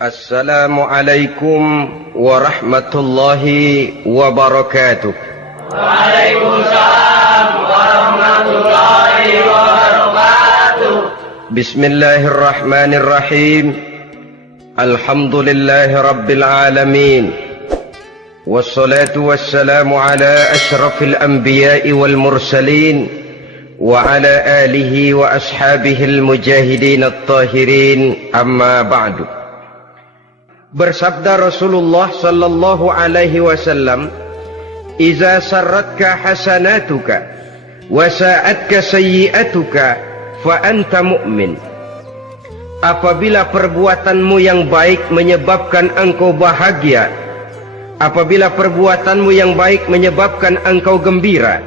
Assalamualaikum warahmatullahi wabarakatuh. Waalaikumsalam warahmatullahi wabarakatuh. Bismillahirrahmanirrahim. Alhamdulillahi rabbil alamin. Wassalatu wassalamu ala ashrafil anbiya'i wal mursalin wa ala alihi wa ashabihil mujahidin at-tahirin, amma ba'du. Bersabda Rasulullah sallallahu alaihi wasallam, "Iza sarratka hasanatuka wa sa'atka sayyi'atuka fa anta mu'min." Apabila perbuatanmu yang baik menyebabkan engkau bahagia, apabila perbuatanmu yang baik menyebabkan engkau gembira,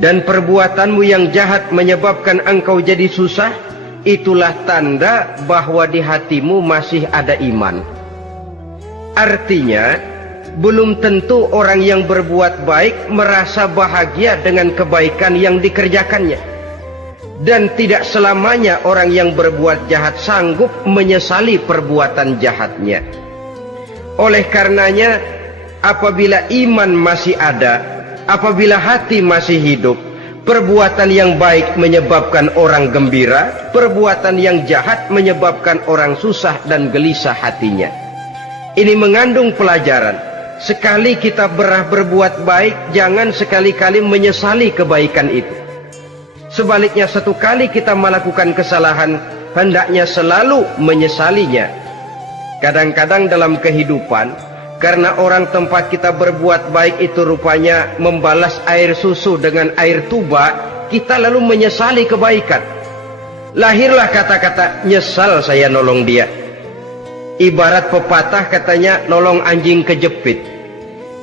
dan perbuatanmu yang jahat menyebabkan engkau jadi susah, itulah tanda bahwa di hatimu masih ada iman. Artinya, belum tentu orang yang berbuat baik merasa bahagia dengan kebaikan yang dikerjakannya. Dan tidak selamanya orang yang berbuat jahat sanggup menyesali perbuatan jahatnya. Oleh karenanya, apabila iman masih ada, apabila hati masih hidup, perbuatan yang baik menyebabkan orang gembira, perbuatan yang jahat menyebabkan orang susah dan gelisah hatinya. Ini mengandung pelajaran. Sekali kita berbuat baik, jangan sekali-kali menyesali kebaikan itu. Sebaliknya, satu kali kita melakukan kesalahan, hendaknya selalu menyesalinya. Kadang-kadang dalam kehidupan, karena orang tempat kita berbuat baik itu rupanya membalas air susu dengan air tuba, kita lalu menyesali kebaikan. Lahirlah kata-kata, "Nyesal saya nolong dia." Ibarat pepatah katanya, nolong anjing kejepit.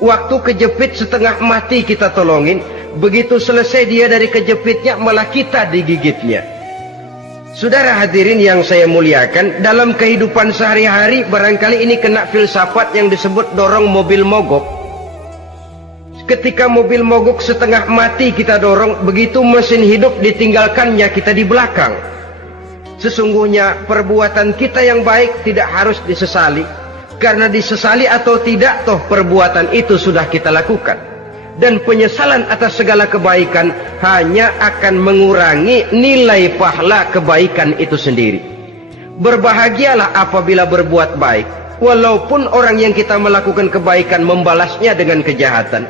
Waktu kejepit setengah mati kita tolongin, begitu selesai dia dari kejepitnya malah kita digigitnya. Saudara hadirin yang saya muliakan, dalam kehidupan sehari-hari barangkali ini kena filsafat yang disebut dorong mobil mogok. Ketika mobil mogok setengah mati kita dorong, begitu mesin hidup ditinggalkannya kita di belakang. Sesungguhnya perbuatan kita yang baik tidak harus disesali, karena disesali atau tidak, toh perbuatan itu sudah kita lakukan. Dan penyesalan atas segala kebaikan hanya akan mengurangi nilai pahala kebaikan itu sendiri. Berbahagialah apabila berbuat baik, walaupun orang yang kita melakukan kebaikan membalasnya dengan kejahatan.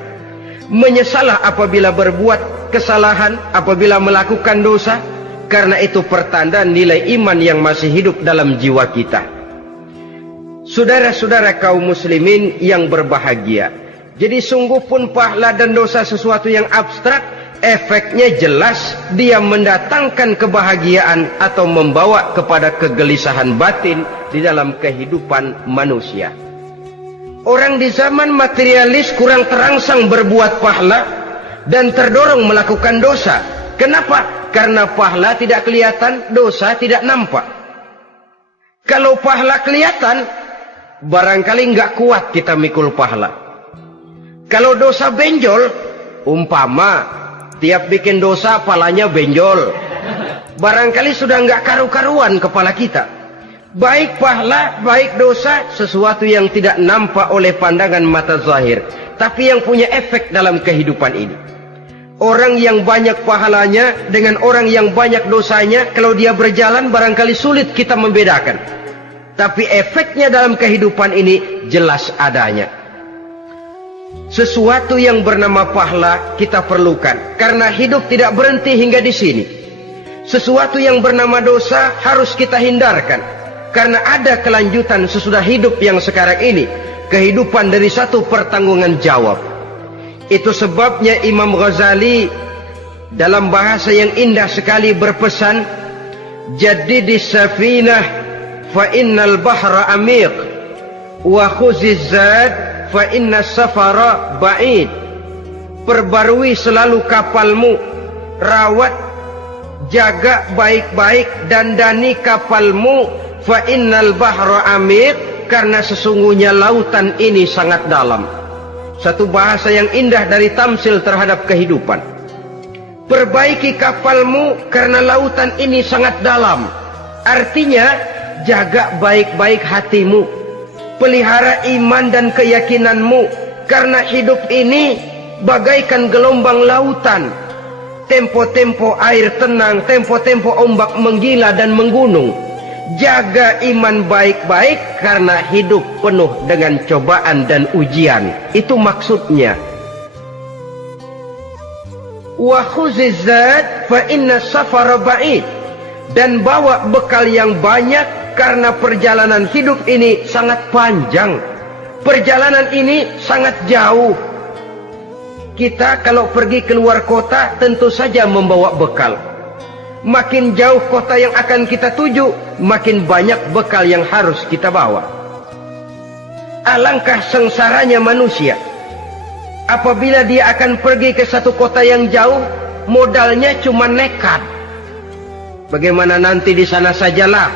Menyesalah apabila berbuat kesalahan, apabila melakukan dosa, karena itu pertanda nilai iman yang masih hidup dalam jiwa kita. Saudara-saudara kaum muslimin yang berbahagia, jadi sungguh pun pahala dan dosa sesuatu yang abstrak, efeknya jelas dia mendatangkan kebahagiaan atau membawa kepada kegelisahan batin di dalam kehidupan manusia. Orang di zaman materialis kurang terangsang berbuat pahala dan terdorong melakukan dosa. Kenapa? Karena pahala tidak kelihatan, dosa tidak nampak. Kalau pahala kelihatan, barangkali nggak kuat kita mikul pahala. Kalau dosa benjol, umpama tiap bikin dosa palanya benjol, barangkali sudah nggak karu-karuan kepala kita. Baik pahala, baik dosa, sesuatu yang tidak nampak oleh pandangan mata zahir, tapi yang punya efek dalam kehidupan ini. Orang yang banyak pahalanya dengan orang yang banyak dosanya, kalau dia berjalan barangkali sulit kita membedakan. Tapi efeknya dalam kehidupan ini jelas adanya. Sesuatu yang bernama pahala kita perlukan, karena hidup tidak berhenti hingga di sini. Sesuatu yang bernama dosa harus kita hindarkan, karena ada kelanjutan sesudah hidup yang sekarang ini. Kehidupan dari satu pertanggungan jawab. Itu sebabnya Imam Ghazali dalam bahasa yang indah sekali berpesan, "Jaddidis safinah fa innal bahra amiq wa khuziz zad fa innas safara ba'id." Perbarui selalu kapalmu, rawat, jaga baik-baik, dandani kapalmu, fa innal bahra amiq, karena sesungguhnya lautan ini sangat dalam. Satu bahasa yang indah dari tamsil terhadap kehidupan. Perbaiki kapalmu karena lautan ini sangat dalam. Artinya, jaga baik-baik hatimu. Pelihara iman dan keyakinanmu, karena hidup ini bagaikan gelombang lautan. Tempo-tempo air tenang, tempo-tempo ombak menggila dan menggunung. Jaga iman baik-baik karena hidup penuh dengan cobaan dan ujian. Itu maksudnya. Wa khuziz zad fa inna safara ba'id. Dan bawa bekal yang banyak karena perjalanan hidup ini sangat panjang. Perjalanan ini sangat jauh. Kita kalau pergi keluar kota tentu saja membawa bekal. Makin jauh kota yang akan kita tuju, makin banyak bekal yang harus kita bawa. Alangkah sengsaranya manusia apabila dia akan pergi ke satu kota yang jauh, modalnya cuma nekat. Bagaimana nanti di sana sajalah.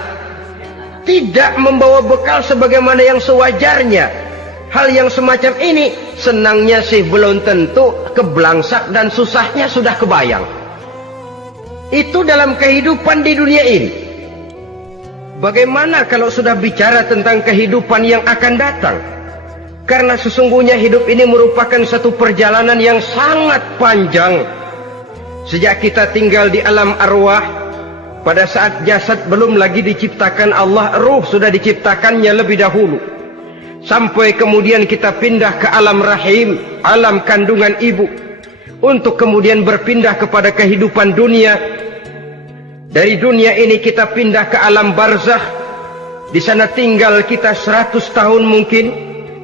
Tidak membawa bekal sebagaimana yang sewajarnya. Hal yang semacam ini senangnya sih belum tentu, keblangsak dan susahnya sudah kebayang. Itu dalam kehidupan di dunia ini. Bagaimana kalau sudah bicara tentang kehidupan yang akan datang? Karena sesungguhnya hidup ini merupakan satu perjalanan yang sangat panjang. Sejak kita tinggal di alam arwah, pada saat jasad belum lagi diciptakan Allah, ruh sudah diciptakannya lebih dahulu. Sampai kemudian kita pindah ke alam rahim, alam kandungan ibu, untuk kemudian berpindah kepada kehidupan dunia. Dari dunia ini kita pindah ke alam barzakh. Di sana tinggal kita 100 tahun mungkin,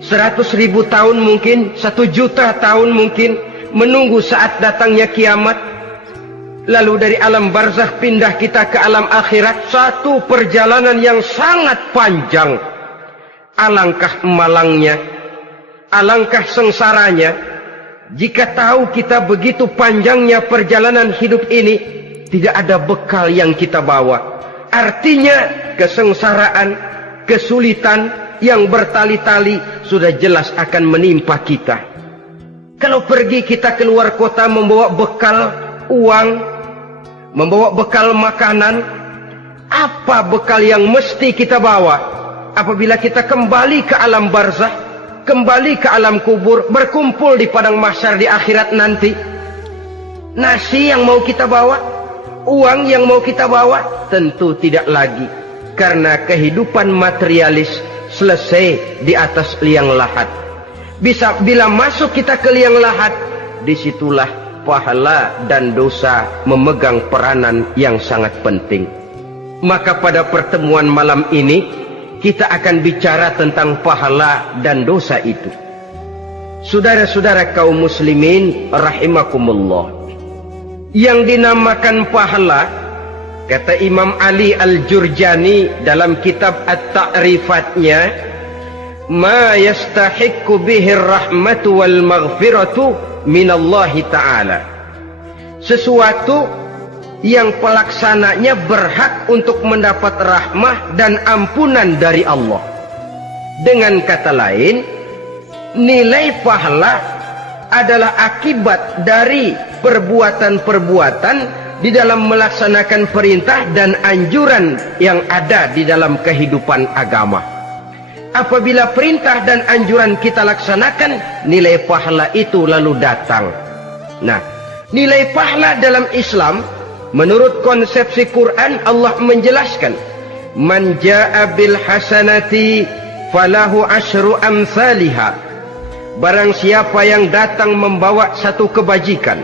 100.000 tahun mungkin, 1 juta tahun mungkin, menunggu saat datangnya kiamat. Lalu dari alam barzakh pindah kita ke alam akhirat. Satu perjalanan yang sangat panjang. Alangkah malangnya, alangkah sengsaranya jika tahu kita begitu panjangnya perjalanan hidup ini, tidak ada bekal yang kita bawa. Artinya kesengsaraan, kesulitan yang bertali-tali sudah jelas akan menimpa kita. Kalau pergi kita keluar kota membawa bekal uang, membawa bekal makanan, apa bekal yang mesti kita bawa? Apabila kita kembali ke alam barzakh, kembali ke alam kubur, berkumpul di padang mahsyar di akhirat nanti, nasi yang mau kita bawa, uang yang mau kita bawa, tentu tidak lagi. Karena kehidupan materialis selesai di atas liang lahat. Bila masuk kita ke liang lahat, disitulah pahala dan dosa memegang peranan yang sangat penting. Maka pada pertemuan malam ini kita akan bicara tentang pahala dan dosa itu. Saudara-saudara kaum muslimin rahimakumullah, yang dinamakan pahala, kata Imam Ali Al-Jurjani dalam kitab At-Ta'rifatnya, ma yastahiqqu bihi ar-rahmatu wal maghfiratu minallahi ta'ala. Sesuatu yang pelaksananya berhak untuk mendapat rahmah dan ampunan dari Allah. Dengan kata lain, nilai pahala adalah akibat dari perbuatan-perbuatan di dalam melaksanakan perintah dan anjuran yang ada di dalam kehidupan agama. Apabila perintah dan anjuran kita laksanakan, nilai pahala itu lalu datang. Nah, nilai pahala dalam Islam menurut konsepsi Quran, Allah menjelaskan, man jaa bil hasanati falahu asyru amsalihha. Barang siapa yang datang membawa satu kebajikan,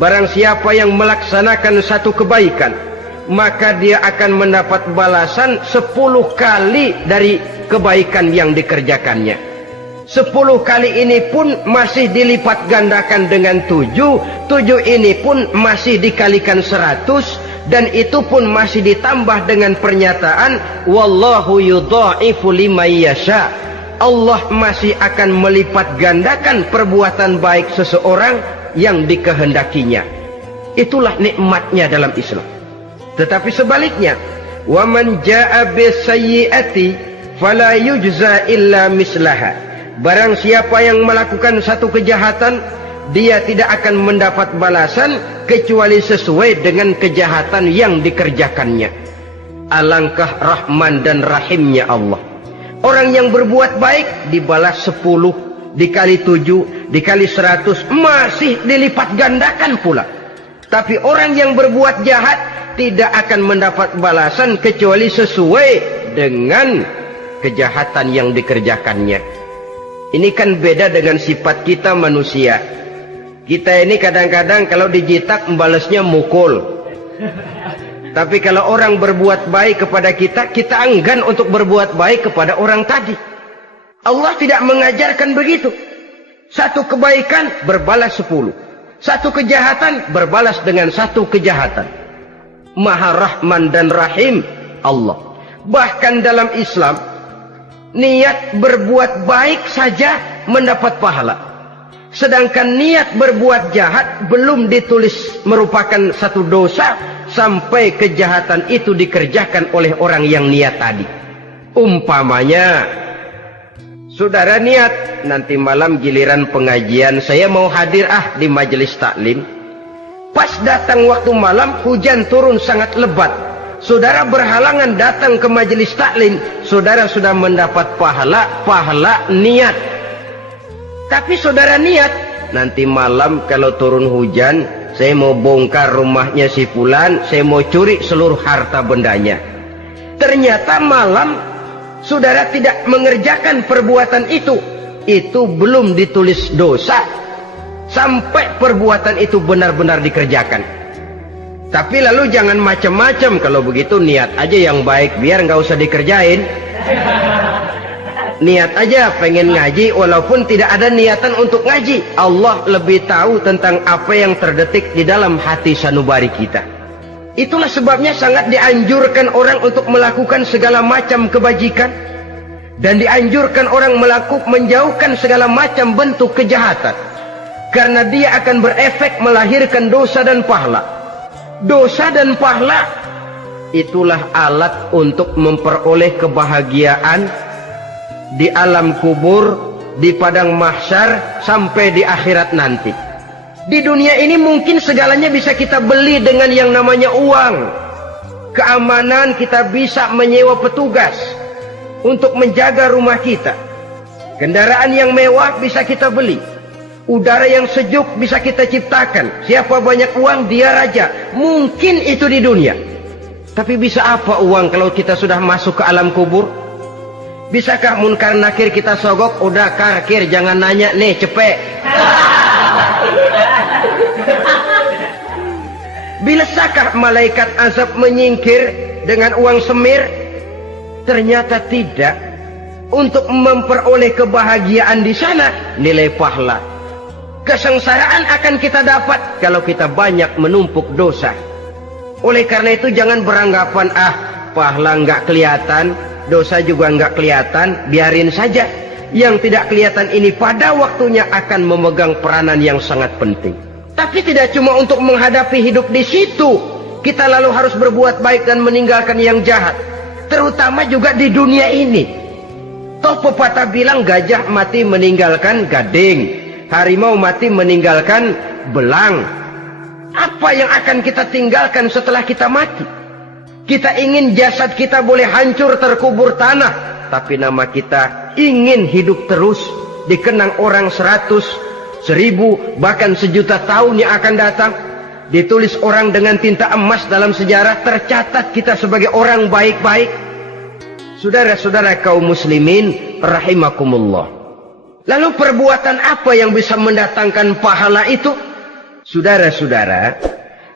barang siapa yang melaksanakan satu kebaikan, maka dia akan mendapat balasan 10 kali dari kebaikan yang dikerjakannya. 10 kali ini pun masih dilipat gandakan dengan 7 ini pun masih dikalikan 100, dan itu pun masih ditambah dengan pernyataan wallahu yudha'ifu liman yasha. Allah masih akan melipat gandakan perbuatan baik seseorang yang dikehendakinya. Itulah nikmatnya dalam Islam. Tetapi sebaliknya, wa man jaa'a bisayyi'ati fala yujza illa mislaha. Barang siapa yang melakukan satu kejahatan, dia tidak akan mendapat balasan kecuali sesuai dengan kejahatan yang dikerjakannya. Alangkah rahman dan rahimnya Allah. Orang yang berbuat baik dibalas 10, dikali 7, dikali 100, masih dilipat gandakan pula. Tapi orang yang berbuat jahat tidak akan mendapat balasan kecuali sesuai dengan kejahatan yang dikerjakannya. Ini kan beda dengan sifat kita manusia. Kita ini kadang-kadang kalau dijitak membalasnya mukul. Tapi kalau orang berbuat baik kepada kita, kita enggan untuk berbuat baik kepada orang tadi. Allah tidak mengajarkan begitu. Satu kebaikan berbalas 10. Satu kejahatan berbalas dengan satu kejahatan. Maha Rahman dan Rahim Allah. Bahkan dalam Islam, niat berbuat baik saja mendapat pahala. Sedangkan niat berbuat jahat belum ditulis merupakan satu dosa sampai kejahatan itu dikerjakan oleh orang yang niat tadi. Umpamanya, saudara niat nanti malam giliran pengajian saya mau hadir di majelis taklim. Pas datang waktu malam hujan turun sangat lebat. Saudara berhalangan datang ke majelis taklim, saudara sudah mendapat pahala niat. Tapi saudara niat, nanti malam kalau turun hujan, saya mau bongkar rumahnya si fulan, saya mau curi seluruh harta bendanya. Ternyata malam, saudara tidak mengerjakan perbuatan itu belum ditulis dosa, sampai perbuatan itu benar-benar dikerjakan. Tapi lalu jangan macam-macam, kalau begitu niat aja yang baik, biar nggak usah dikerjain. Niat aja pengen ngaji walaupun tidak ada niatan untuk ngaji. Allah lebih tahu tentang apa yang terdetik di dalam hati sanubari kita. Itulah sebabnya sangat dianjurkan orang untuk melakukan segala macam kebajikan, dan dianjurkan orang menjauhkan segala macam bentuk kejahatan, karena dia akan berefek melahirkan dosa dan pahala. Dosa dan pahala itulah alat untuk memperoleh kebahagiaan di alam kubur, di padang mahsyar, sampai di akhirat nanti. Di dunia ini mungkin segalanya bisa kita beli dengan yang namanya uang. Keamanan kita bisa menyewa petugas untuk menjaga rumah kita. Kendaraan yang mewah bisa kita beli. Udara yang sejuk bisa kita ciptakan. Siapa banyak uang, dia raja. Mungkin itu di dunia. Tapi bisa apa uang kalau kita sudah masuk ke alam kubur? Bisakah munkar nakir kita sogok? Udah karkir, jangan nanya nih, cepet. Bisakah malaikat azab menyingkir dengan uang semir? Ternyata tidak. Untuk memperoleh kebahagiaan di sana, nilai pahala. Kesengsaraan akan kita dapat kalau kita banyak menumpuk dosa. Oleh karena itu jangan beranggapan pahala nggak kelihatan, dosa juga nggak kelihatan, biarin saja. Yang tidak kelihatan ini pada waktunya akan memegang peranan yang sangat penting. Tapi tidak cuma untuk menghadapi hidup di situ, kita lalu harus berbuat baik dan meninggalkan yang jahat. Terutama juga di dunia ini. Toh pepatah bilang gajah mati meninggalkan gading, harimau mati meninggalkan belang. Apa yang akan kita tinggalkan setelah kita mati? Kita ingin jasad kita boleh hancur terkubur tanah, tapi nama kita ingin hidup terus, dikenang orang 100, 1000, bahkan 1.000.000 tahun yang akan datang. Ditulis orang dengan tinta emas dalam sejarah, tercatat kita sebagai orang baik-baik. Saudara-saudara kaum muslimin rahimakumullah. Lalu perbuatan apa yang bisa mendatangkan pahala itu? Saudara-saudara,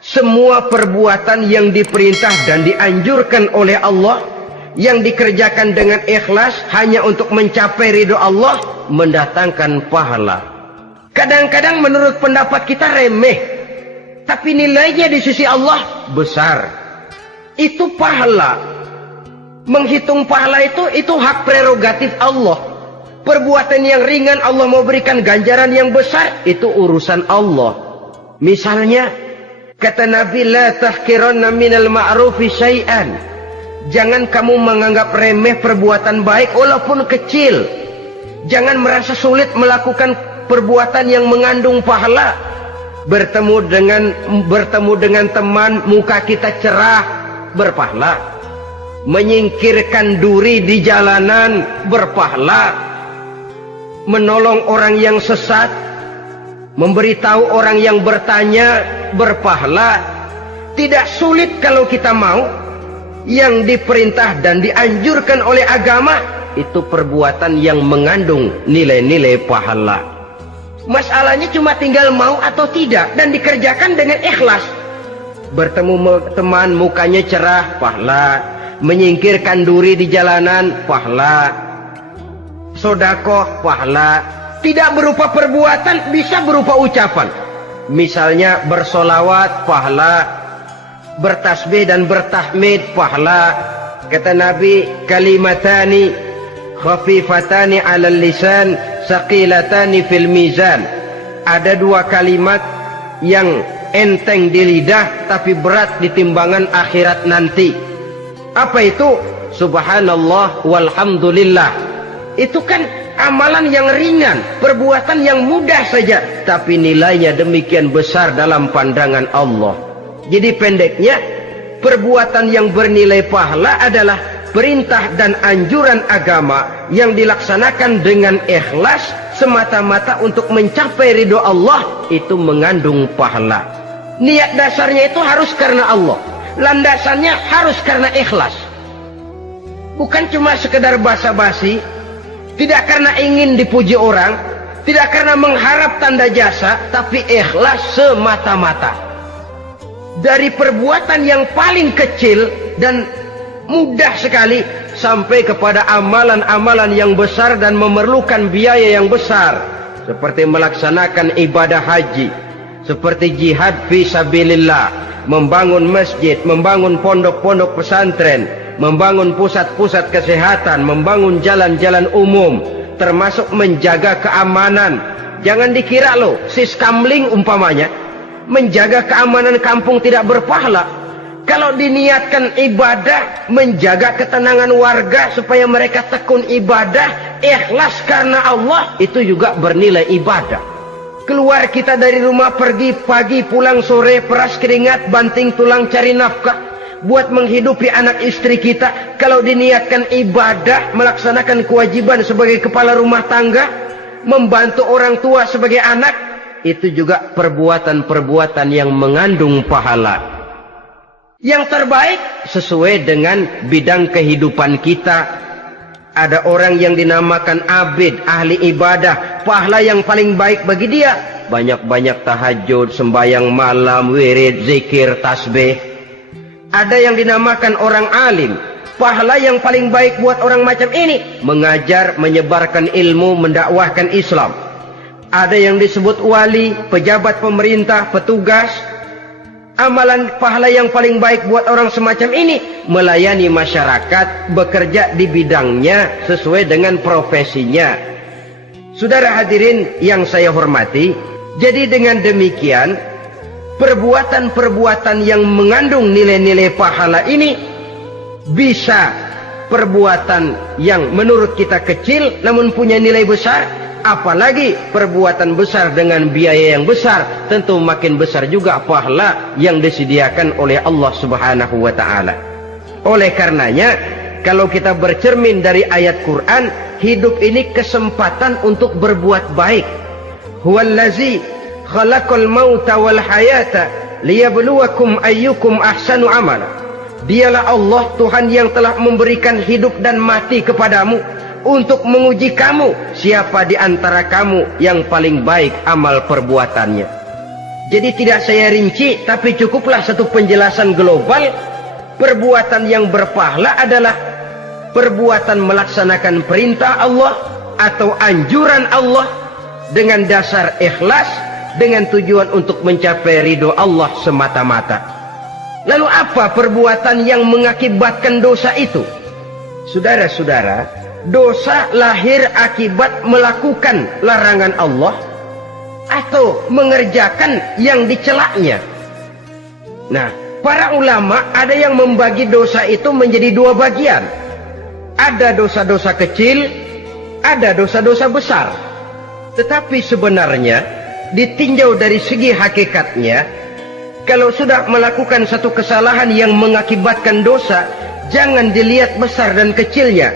semua perbuatan yang diperintah dan dianjurkan oleh Allah, yang dikerjakan dengan ikhlas hanya untuk mencapai ridho Allah, mendatangkan pahala. Kadang-kadang menurut pendapat kita remeh, tapi nilainya di sisi Allah besar. Itu pahala. Menghitung pahala itu hak prerogatif Allah. Perbuatan yang ringan Allah mau berikan ganjaran yang besar, itu urusan Allah. Misalnya, kata Nabi, la tahkiranna minal ma'rufi syai'an. Jangan kamu menganggap remeh perbuatan baik walaupun kecil. Jangan merasa sulit melakukan perbuatan yang mengandung pahala. Bertemu dengan teman, muka kita cerah, berpahala. menyingkirkan duri di jalanan berpahala, menolong orang yang sesat, memberitahu orang yang bertanya berpahala. Tidak sulit kalau kita mau. Yang diperintah dan dianjurkan oleh agama itu perbuatan yang mengandung nilai-nilai pahala. Masalahnya cuma tinggal mau atau tidak dan dikerjakan dengan ikhlas. Bertemu teman mukanya cerah, pahala. Menyingkirkan duri di jalanan, pahala. Sodakoh, pahala. Tidak berupa perbuatan, bisa berupa ucapan. Misalnya bersolawat, pahala. Bertasbih dan bertahmid, pahala. Kata Nabi, kalimatani khafifatani 'alal lisan saqilatani fil mizan. Ada dua kalimat yang enteng di lidah tapi berat di timbangan akhirat nanti. Apa itu? Subhanallah walhamdulillah. Itu kan amalan yang ringan, perbuatan yang mudah saja, tapi nilainya demikian besar dalam pandangan Allah. Jadi pendeknya, perbuatan yang bernilai pahala adalah perintah dan anjuran agama yang dilaksanakan dengan ikhlas semata-mata untuk mencapai ridho Allah, itu mengandung pahala. Niat dasarnya itu harus karena Allah, landasannya harus karena ikhlas. Bukan cuma sekedar basa-basi, tidak karena ingin dipuji orang, tidak karena mengharap tanda jasa, tapi ikhlas semata-mata. Dari perbuatan yang paling kecil dan mudah sekali sampai kepada amalan-amalan yang besar dan memerlukan biaya yang besar, seperti melaksanakan ibadah haji, seperti jihad fi sabilillah, membangun masjid, membangun pondok-pondok pesantren, membangun pusat-pusat kesehatan, membangun jalan-jalan umum, termasuk menjaga keamanan. Jangan dikira loh, siskamling umpamanya, menjaga keamanan kampung tidak berpahala. Kalau diniatkan ibadah, menjaga ketenangan warga supaya mereka tekun ibadah, ikhlas karena Allah, itu juga bernilai ibadah. Keluar kita dari rumah, pergi pagi, pulang sore, peras keringat, banting tulang cari nafkah buat menghidupi anak istri kita. Kalau diniatkan ibadah, melaksanakan kewajiban sebagai kepala rumah tangga, membantu orang tua sebagai anak, itu juga perbuatan-perbuatan yang mengandung pahala. Yang terbaik sesuai dengan bidang kehidupan kita. Ada orang yang dinamakan abid, ahli ibadah, pahala yang paling baik bagi dia banyak-banyak tahajud, sembahyang malam, wirid, zikir, tasbih. Ada yang dinamakan orang alim, pahala yang paling baik buat orang macam ini mengajar, menyebarkan ilmu, mendakwahkan Islam. Ada yang disebut wali, pejabat pemerintah, petugas. Amalan pahala yang paling baik buat orang semacam ini melayani masyarakat, bekerja di bidangnya sesuai dengan profesinya. Saudara hadirin yang saya hormati, jadi dengan demikian perbuatan-perbuatan yang mengandung nilai-nilai pahala ini bisa perbuatan yang menurut kita kecil namun punya nilai besar. Apalagi perbuatan besar dengan biaya yang besar, tentu makin besar juga pahala yang disediakan oleh Allah Subhanahu wa ta'ala. Oleh karenanya, kalau kita bercermin dari ayat Quran, hidup ini kesempatan untuk berbuat baik. Huwallazi khalaqal mauta wal hayata liyabluwakum ayyukum ahsanu amala. Dialah Allah, Tuhan yang telah memberikan hidup dan mati kepadamu untuk menguji kamu, siapa di antara kamu yang paling baik amal perbuatannya. Jadi tidak saya rinci, tapi cukuplah satu penjelasan global. Perbuatan yang berpahala adalah perbuatan melaksanakan perintah Allah atau anjuran Allah dengan dasar ikhlas, dengan tujuan untuk mencapai ridho Allah semata-mata. Lalu apa perbuatan yang mengakibatkan dosa itu? Saudara-saudara, dosa lahir akibat melakukan larangan Allah atau mengerjakan yang dicelaknya. Nah, para ulama ada yang membagi dosa itu menjadi dua bagian. Ada dosa-dosa kecil, ada dosa-dosa besar. Tetapi sebenarnya ditinjau dari segi hakikatnya, kalau sudah melakukan satu kesalahan yang mengakibatkan dosa, jangan dilihat besar dan kecilnya,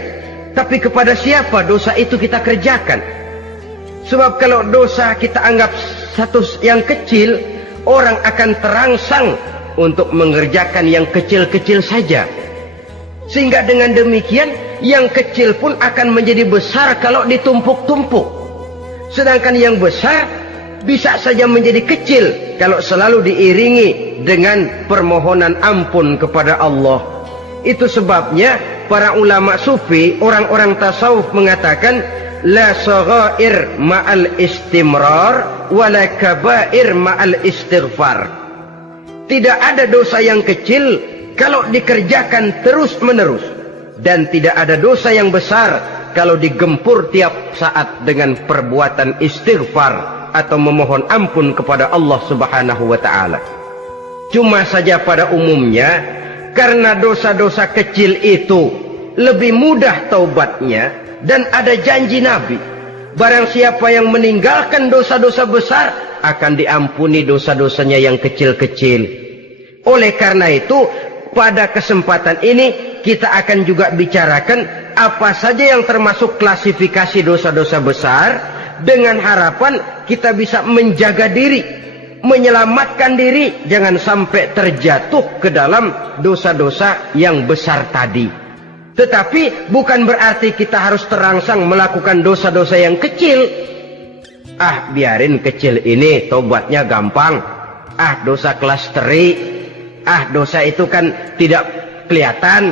tapi kepada siapa dosa itu kita kerjakan. Sebab kalau dosa kita anggap satu yang kecil, orang akan terangsang untuk mengerjakan yang kecil-kecil saja. Sehingga dengan demikian yang kecil pun akan menjadi besar kalau ditumpuk-tumpuk. Sedangkan yang besar bisa saja menjadi kecil kalau selalu diiringi dengan permohonan ampun kepada Allah. Itu sebabnya para ulama sufi, orang-orang tasawuf mengatakan la saghair ma'al istimrar wala kabair ma'al istighfar. Tidak ada dosa yang kecil kalau dikerjakan terus-menerus, dan tidak ada dosa yang besar kalau digempur tiap saat dengan perbuatan istighfar atau memohon ampun kepada Allah Subhanahu wa taala. Cuma saja pada umumnya karena dosa-dosa kecil itu lebih mudah taubatnya, dan ada janji Nabi, barang siapa yang meninggalkan dosa-dosa besar akan diampuni dosa-dosanya yang kecil-kecil. Oleh karena itu, pada kesempatan ini kita akan juga bicarakan apa saja yang termasuk klasifikasi dosa-dosa besar, dengan harapan kita bisa menjaga diri, menyelamatkan diri, jangan sampai terjatuh ke dalam dosa-dosa yang besar tadi. Tetapi bukan berarti kita harus terangsang melakukan dosa-dosa yang kecil. Biarin kecil ini, tobatnya gampang. Dosa kelas teri. Dosa itu kan tidak kelihatan.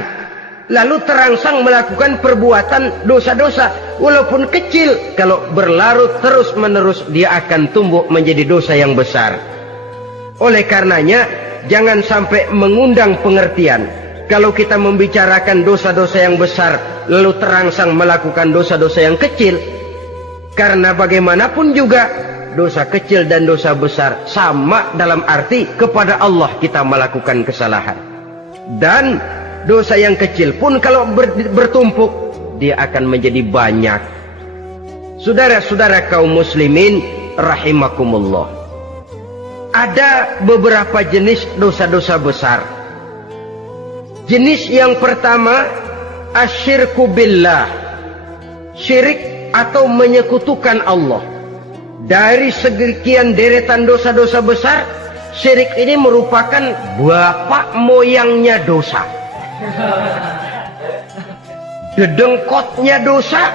Lalu terangsang melakukan perbuatan dosa-dosa walaupun kecil. Kalau berlarut terus-menerus, dia akan tumbuh menjadi dosa yang besar. Oleh karenanya, jangan sampai mengundang pengertian kalau kita membicarakan dosa-dosa yang besar lalu terangsang melakukan dosa-dosa yang kecil. Karena bagaimanapun juga dosa kecil dan dosa besar sama dalam arti kepada Allah kita melakukan kesalahan. Dan dosa yang kecil pun kalau bertumpuk, dia akan menjadi banyak. Saudara-saudara kaum muslimin rahimakumullah, ada beberapa jenis dosa-dosa besar. Jenis yang pertama, asyirku billah, syirik atau menyekutukan Allah. Dari sekian deretan dosa-dosa besar, syirik ini merupakan bapak moyangnya dosa. Dedengkotnya dosa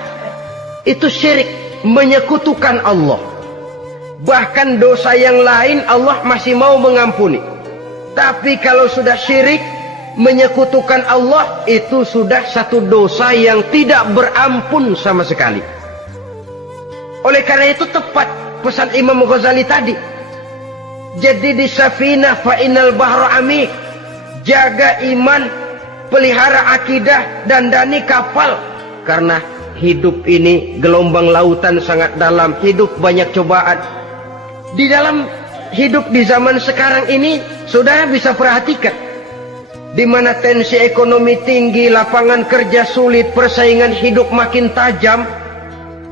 itu syirik, menyekutukan Allah. Bahkan dosa yang lain Allah masih mau mengampuni, tapi kalau sudah syirik, menyekutukan Allah, itu sudah satu dosa yang tidak berampun sama sekali. Oleh karena itu tepat pesan Imam Ghazali tadi, jadi di safinah fa innal bahra amik, jaga iman, pelihara akidah, dandani kapal. Karena hidup ini gelombang lautan sangat dalam, hidup banyak cobaan. Di dalam hidup di zaman sekarang ini, saudara bisa perhatikan, di mana tensi ekonomi tinggi, lapangan kerja sulit, persaingan hidup makin tajam,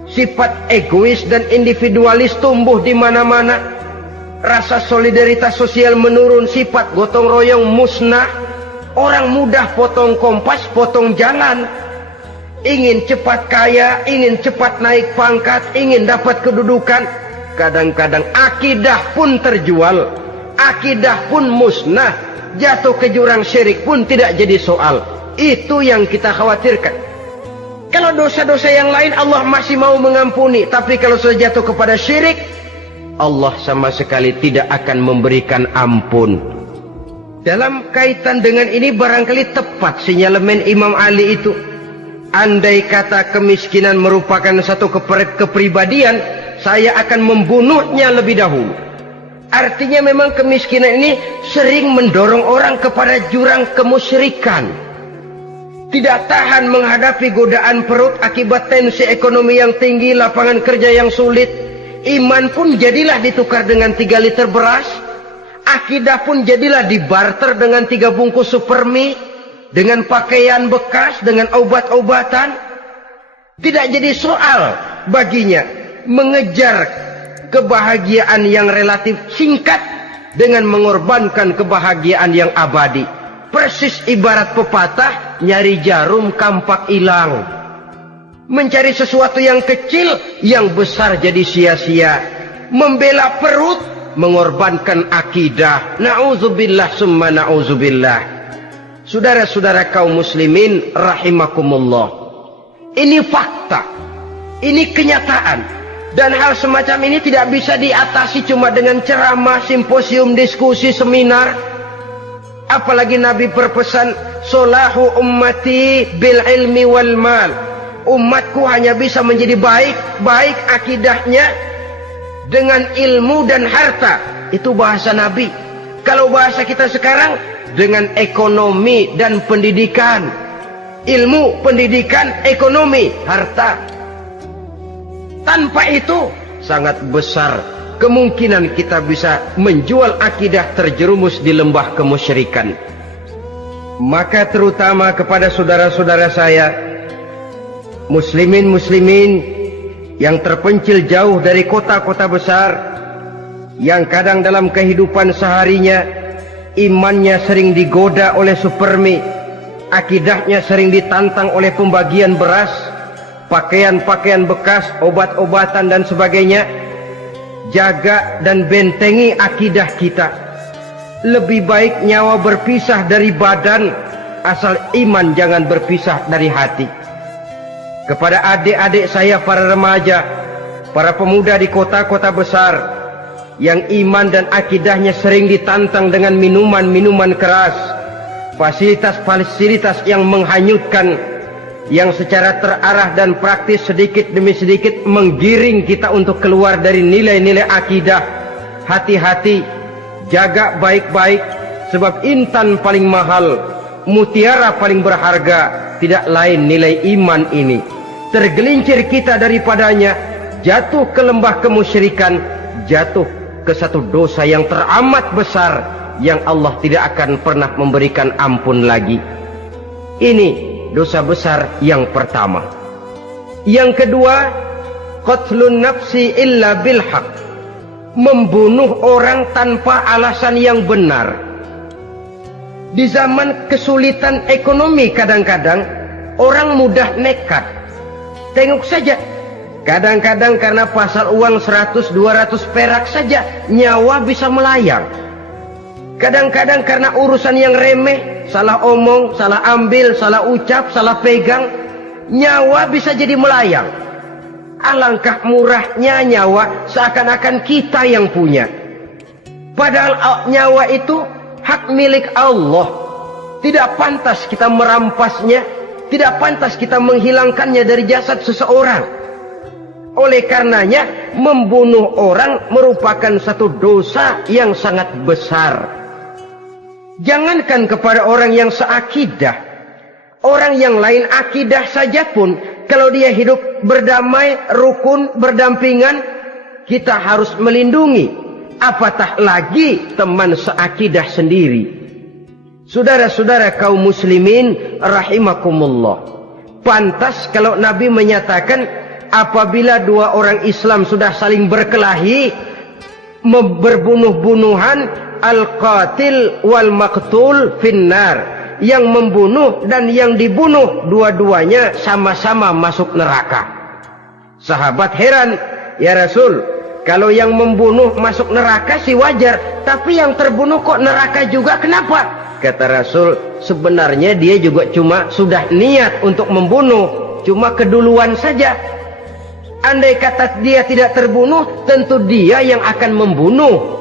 sifat egois dan individualis tumbuh di mana-mana, rasa solidaritas sosial menurun, sifat gotong royong musnah, orang mudah potong kompas, potong jalan, ingin cepat kaya, ingin cepat naik pangkat, ingin dapat kedudukan. Kadang-kadang akidah pun terjual, akidah pun musnah, jatuh ke jurang syirik pun tidak jadi soal. Itu yang kita khawatirkan. Kalau dosa-dosa yang lain Allah masih mau mengampuni, tapi kalau sudah jatuh kepada syirik, Allah sama sekali tidak akan memberikan ampun. Dalam kaitan dengan ini barangkali tepat sinyalemen Imam Ali itu. Andai kata kemiskinan merupakan satu kepribadian, saya akan membunuhnya lebih dahulu. Artinya memang kemiskinan ini sering mendorong orang kepada jurang kemusyrikan. Tidak tahan menghadapi godaan perut akibat tensi ekonomi yang tinggi, lapangan kerja yang sulit. Iman pun jadilah ditukar dengan 3 liter beras. Akidah pun jadilah dibarter dengan 3 bungkus supermi, dengan pakaian bekas, dengan obat-obatan. Tidak jadi soal baginya mengejar kebahagiaan yang relatif singkat dengan mengorbankan kebahagiaan yang abadi. Persis ibarat pepatah, nyari jarum kampak hilang. Mencari sesuatu yang kecil, yang besar jadi sia-sia. Membela perut, mengorbankan akidah. Na'udzubillah summa na'udzubillah. Saudara-saudara kaum muslimin rahimakumullah. Ini fakta. Ini kenyataan. Dan hal semacam ini tidak bisa diatasi cuma dengan ceramah, simposium, diskusi, seminar. Apalagi Nabi berpesan, solahu ummati bil ilmi wal mal. Umatku hanya bisa menjadi baik akidahnya dengan ilmu dan harta. Itu bahasa Nabi. Kalau bahasa kita sekarang, dengan ekonomi dan pendidikan. Ilmu, pendidikan, ekonomi, harta. Tanpa itu sangat besar kemungkinan kita bisa menjual akidah terjerumus di lembah kemusyrikan. Maka terutama kepada saudara-saudara saya, muslimin yang terpencil jauh dari kota-kota besar, yang kadang dalam kehidupan seharinya imannya sering digoda oleh supermi, akidahnya sering ditantang oleh pembagian beras, pakaian-pakaian bekas, obat-obatan dan sebagainya. Jaga dan bentengi akidah kita. Lebih baik nyawa berpisah dari badan, asal iman jangan berpisah dari hati. Kepada adik-adik saya para remaja, para pemuda di kota-kota besar, yang iman dan akidahnya sering ditantang dengan minuman-minuman keras, fasilitas-fasilitas yang menghanyutkan, yang secara terarah dan praktis sedikit demi sedikit menggiring kita untuk keluar dari nilai-nilai akidah. Hati-hati, jaga baik-baik, sebab intan paling mahal, mutiara paling berharga, tidak lain nilai iman ini. Tergelincir kita daripadanya, jatuh ke lembah kemusyrikan, jatuh ke satu dosa yang teramat besar, yang Allah tidak akan pernah memberikan ampun lagi. Ini dosa besar yang pertama. Yang kedua, qatlun nafsi illa bil haq. Membunuh orang tanpa alasan yang benar. Di zaman kesulitan ekonomi kadang-kadang orang mudah nekat. Tengok saja, kadang-kadang karena pasar uang 100-200 perak saja nyawa bisa melayang. Kadang-kadang karena urusan yang remeh, salah omong, salah ambil, salah ucap, salah pegang, nyawa bisa jadi melayang. Alangkah murahnya nyawa, seakan-akan kita yang punya. Padahal nyawa itu hak milik Allah. Tidak pantas kita merampasnya, tidak pantas kita menghilangkannya dari jasad seseorang. Oleh karenanya, membunuh orang merupakan satu dosa yang sangat besar. Jangankan kepada orang yang seakidah, orang yang lain akidah saja pun, kalau dia hidup berdamai, rukun, berdampingan, kita harus melindungi. Apatah lagi teman seakidah sendiri. Saudara-saudara kaum muslimin rahimakumullah. Pantas kalau Nabi menyatakan, apabila dua orang Islam sudah saling berkelahi, berbunuh-bunuhan, al-qatil wal maqtul finnar. Yang membunuh dan yang dibunuh, dua-duanya sama-sama masuk neraka. Sahabat heran, ya Rasul, kalau yang membunuh masuk neraka sih wajar, tapi yang terbunuh kok neraka juga, kenapa? Kata Rasul, sebenarnya dia juga cuma sudah niat untuk membunuh, cuma keduluan saja. Andai kata dia tidak terbunuh, tentu dia yang akan membunuh.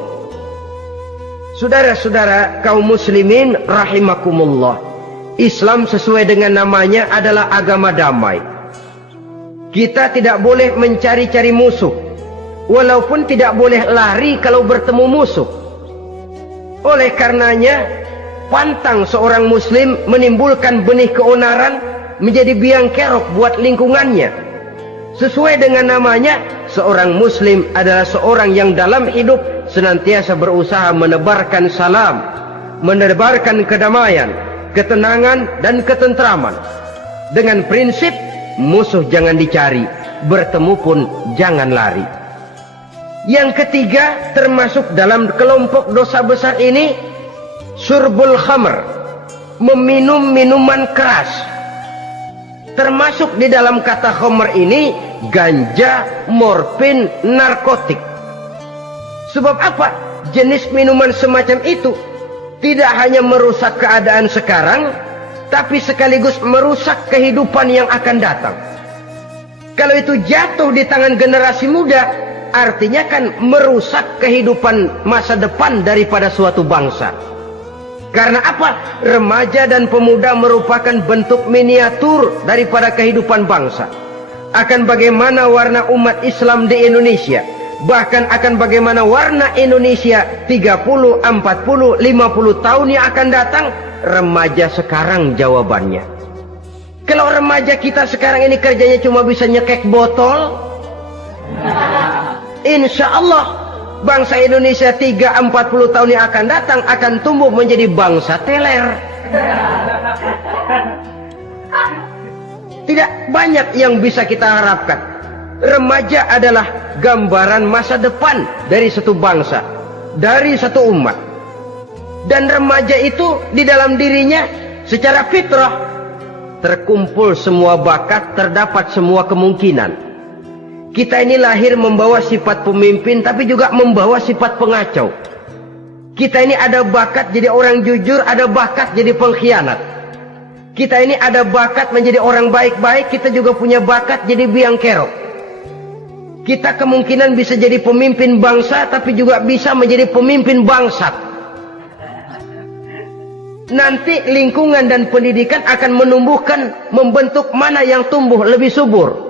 Saudara-saudara kaum muslimin rahimakumullah, Islam sesuai dengan namanya adalah agama damai. Kita tidak boleh mencari-cari musuh, walaupun tidak boleh lari kalau bertemu musuh. Oleh karenanya, pantang seorang muslim menimbulkan benih keonaran menjadi biang kerok buat lingkungannya. Sesuai dengan namanya, seorang muslim adalah seorang yang dalam hidup senantiasa berusaha menebarkan salam, menebarkan kedamaian, ketenangan dan ketentraman. Dengan prinsip musuh jangan dicari, bertemu pun jangan lari. Yang ketiga, termasuk dalam kelompok dosa besar ini, syurbul khamr, meminum minuman keras. Termasuk di dalam kata khamr ini ganja, morfin, narkotik. Sebab apa? Jenis minuman semacam itu tidak hanya merusak keadaan sekarang, tapi sekaligus merusak kehidupan yang akan datang. Kalau itu jatuh di tangan generasi muda, artinya kan merusak kehidupan masa depan daripada suatu bangsa. Karena apa? Remaja dan pemuda merupakan bentuk miniatur daripada kehidupan bangsa. Akan bagaimana warna umat Islam di Indonesia, bahkan akan bagaimana warna Indonesia 30, 40, 50 tahun yang akan datang, remaja sekarang jawabannya. Kalau remaja kita sekarang ini kerjanya cuma bisa nyekek botol, insya Allah bangsa Indonesia 30-40 tahun yang akan datang akan tumbuh menjadi bangsa teler. Tidak banyak yang bisa kita harapkan. Remaja adalah gambaran masa depan dari satu bangsa, dari satu umat. Dan remaja itu di dalam dirinya secara fitrah terkumpul semua bakat, terdapat semua kemungkinan. Kita ini lahir membawa sifat pemimpin, tapi juga membawa sifat pengacau. Kita ini ada bakat jadi orang jujur, ada bakat jadi pengkhianat. Kita ini ada bakat menjadi orang baik-baik, kita juga punya bakat jadi biang kerok. Kita kemungkinan bisa jadi pemimpin bangsa, tapi juga bisa menjadi pemimpin bangsat. Nanti lingkungan dan pendidikan akan menumbuhkan, membentuk mana yang tumbuh lebih subur.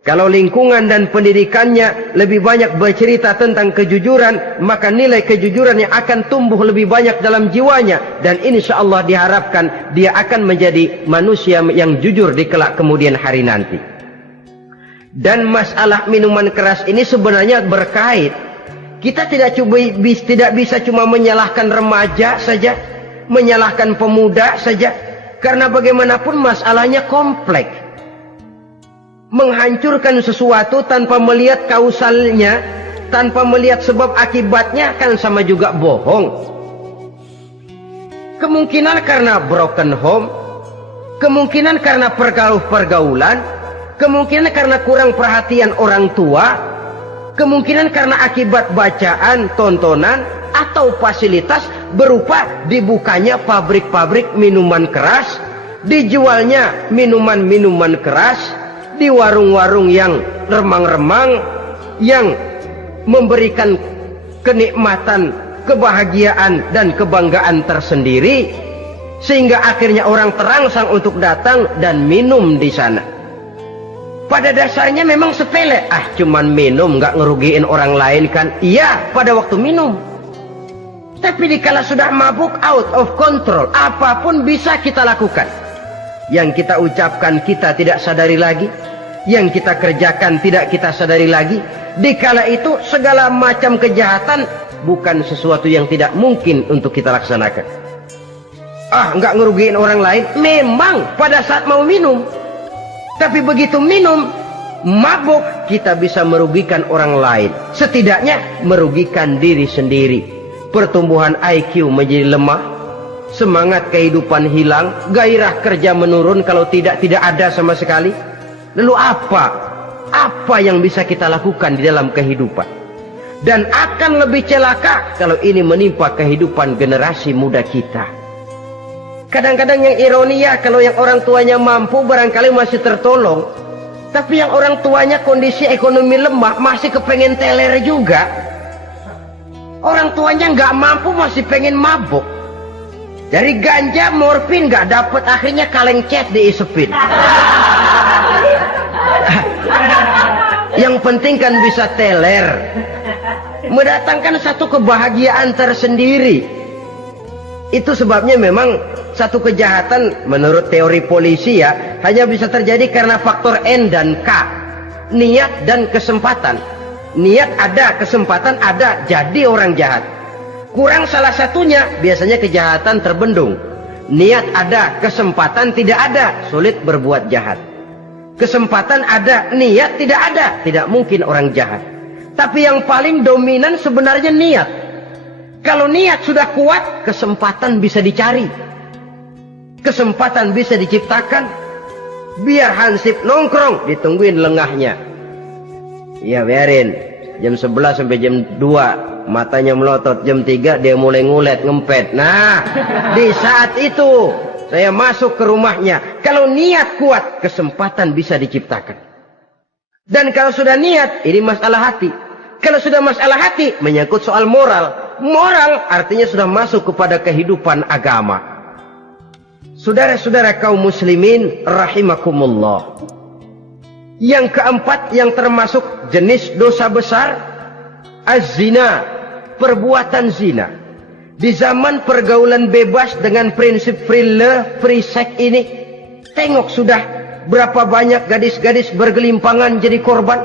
Kalau lingkungan dan pendidikannya lebih banyak bercerita tentang kejujuran, maka nilai kejujuran yang akan tumbuh lebih banyak dalam jiwanya. Dan insya Allah diharapkan dia akan menjadi manusia yang jujur di kelak kemudian hari nanti. Dan masalah minuman keras ini sebenarnya berkait. Kita tidak bisa cuma menyalahkan remaja saja, menyalahkan pemuda saja, karena bagaimanapun masalahnya kompleks. Menghancurkan sesuatu tanpa melihat kausalnya, tanpa melihat sebab akibatnya, kan sama juga bohong. Kemungkinan karena broken home, kemungkinan karena pergaulan, kemungkinan karena kurang perhatian orang tua, kemungkinan karena akibat bacaan, tontonan, atau fasilitas berupa dibukanya pabrik-pabrik minuman keras, dijualnya minuman-minuman keras, di warung-warung yang remang-remang, yang memberikan kenikmatan, kebahagiaan dan kebanggaan tersendiri, sehingga akhirnya orang terangsang untuk datang dan minum di sana. Pada dasarnya memang sepele, cuman minum, nggak ngerugiin orang lain kan? Iya, pada waktu minum. Tapi dikala sudah mabuk, out of control, apapun bisa kita lakukan. Yang kita ucapkan kita tidak sadari lagi, yang kita kerjakan tidak kita sadari lagi. Dikala itu segala macam kejahatan bukan sesuatu yang tidak mungkin untuk kita laksanakan. Nggak ngerugiin orang lain, memang pada saat mau minum. Tapi begitu minum, mabuk, kita bisa merugikan orang lain. Setidaknya merugikan diri sendiri. Pertumbuhan IQ menjadi lemah, semangat kehidupan hilang, gairah kerja menurun, kalau tidak ada sama sekali. Lalu apa yang bisa kita lakukan di dalam kehidupan? Dan akan lebih celaka kalau ini menimpa kehidupan generasi muda kita. Kadang-kadang yang ironi ya, kalau yang orang tuanya mampu barangkali masih tertolong, tapi yang orang tuanya kondisi ekonomi lemah masih kepengen teler juga. Orang tuanya nggak mampu masih pengen mabuk. Dari ganja, morfin nggak dapet, akhirnya kaleng cet diisepin. Yang penting kan bisa teler, mendatangkan satu kebahagiaan tersendiri. Itu sebabnya memang satu kejahatan menurut teori polisi ya, hanya bisa terjadi karena faktor N dan K, niat dan kesempatan. Niat ada, kesempatan ada, jadi orang jahat. Kurang salah satunya, biasanya kejahatan terbendung. Niat ada, kesempatan tidak ada, sulit berbuat jahat. Kesempatan ada, niat tidak ada, tidak mungkin orang jahat. Tapi yang paling dominan sebenarnya niat. Kalau niat sudah kuat, kesempatan bisa dicari. Kesempatan bisa diciptakan. Biar Hansip nongkrong, ditungguin lengahnya. Ya biarin. Jam 11 sampai jam 2. Matanya melotot. Jam 3 dia mulai ngulet, ngempet. Nah, di saat itu saya masuk ke rumahnya. Kalau niat kuat, kesempatan bisa diciptakan. Dan kalau sudah niat, ini masalah hati. Kalau sudah masalah hati, menyangkut soal moral. Moral artinya sudah masuk kepada kehidupan agama. Saudara-saudara kaum muslimin rahimakumullah. Yang keempat yang termasuk jenis dosa besar, az-zina, perbuatan zina. Di zaman pergaulan bebas dengan prinsip free love, free sex ini, tengok sudah berapa banyak gadis-gadis bergelimpangan jadi korban.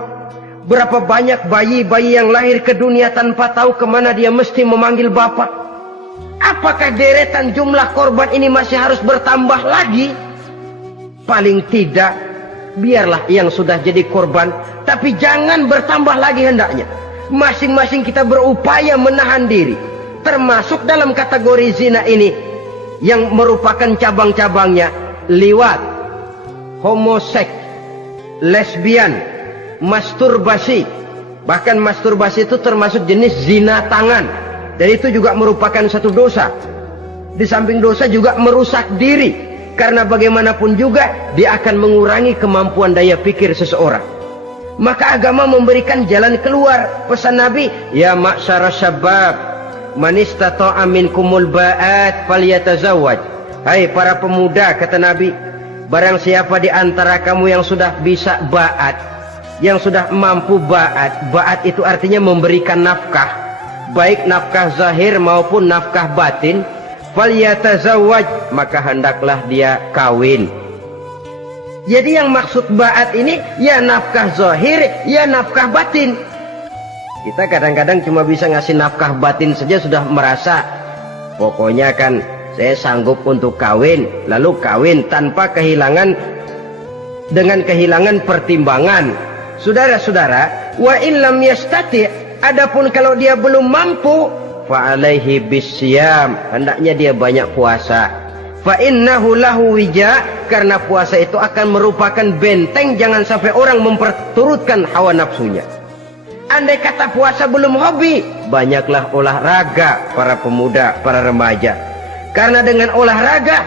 Berapa banyak bayi-bayi yang lahir ke dunia tanpa tahu kemana dia mesti memanggil bapak. Apakah deretan jumlah korban ini masih harus bertambah lagi? Paling tidak, biarlah yang sudah jadi korban, tapi jangan bertambah lagi hendaknya. Masing-masing kita berupaya menahan diri. Termasuk dalam kategori zina ini, yang merupakan cabang-cabangnya, liwat, homoseks, lesbian, masturbasi. Bahkan masturbasi itu termasuk jenis zina tangan. Dan itu juga merupakan satu dosa. Di samping dosa juga merusak diri. Karena bagaimanapun juga dia akan mengurangi kemampuan daya pikir seseorang. Maka agama memberikan jalan keluar. Pesan Nabi, ya ma'syara syabab, man istata'a minkumul ba'at falyatazawwaj. Hai para pemuda, kata Nabi, barang siapa di antara kamu yang sudah bisa ba'at, yang sudah mampu ba'at. Ba'at itu artinya memberikan nafkah, baik nafkah zahir maupun nafkah batin, falyatazawwaj, maka hendaklah dia kawin. Jadi yang maksud ba'at ini ya nafkah zahir, ya nafkah batin. Kita kadang-kadang cuma bisa ngasih nafkah batin saja sudah merasa pokoknya kan saya sanggup untuk kawin, lalu kawin tanpa kehilangan, dengan kehilangan pertimbangan. Saudara-saudara, wa illam yastati', adapun kalau dia belum mampu, fa alaihi bisyam, hendaknya dia banyak puasa. Fa innahu lahu wija, karena puasa itu akan merupakan benteng jangan sampai orang memperturutkan hawa nafsunya. Andai kata puasa belum hobi, banyaklah olahraga para pemuda, para remaja. Karena dengan olahraga,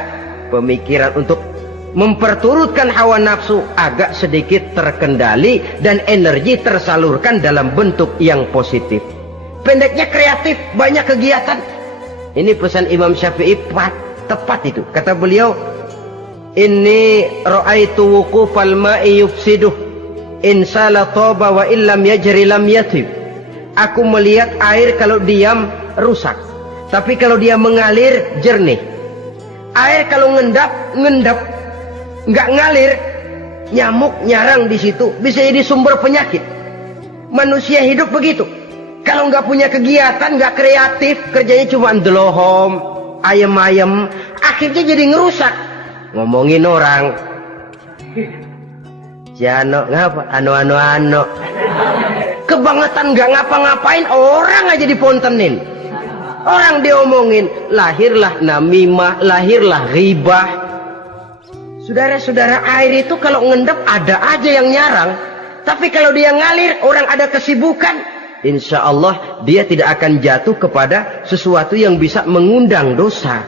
pemikiran untuk memperturutkan hawa nafsu agak sedikit terkendali dan energi tersalurkan dalam bentuk yang positif. Pendeknya kreatif, banyak kegiatan. Ini pesan Imam Syafi'i tepat itu. Kata beliau, inni ra'aitu wuqufal ma'i yufsiduh in sala toba wa illam yajri lam yatib. Aku melihat air kalau diam rusak, tapi kalau dia mengalir jernih. Air kalau ngendap, nggak ngalir, nyamuk nyarang di situ, bisa jadi sumber penyakit. Manusia hidup begitu. Kalau nggak punya kegiatan, nggak kreatif, kerjanya cuma delohom, ayam-ayam, akhirnya jadi ngerusak. Ngomongin orang, Jano ngapa? Ano. Kebangetan nggak ngapa-ngapain, orang aja dipontenin. Orang diomongin, lahirlah namimah, lahirlah ghibah. Saudara-saudara, air itu kalau ngendap ada aja yang nyarang. Tapi kalau dia ngalir, orang ada kesibukan, insya Allah dia tidak akan jatuh kepada sesuatu yang bisa mengundang dosa.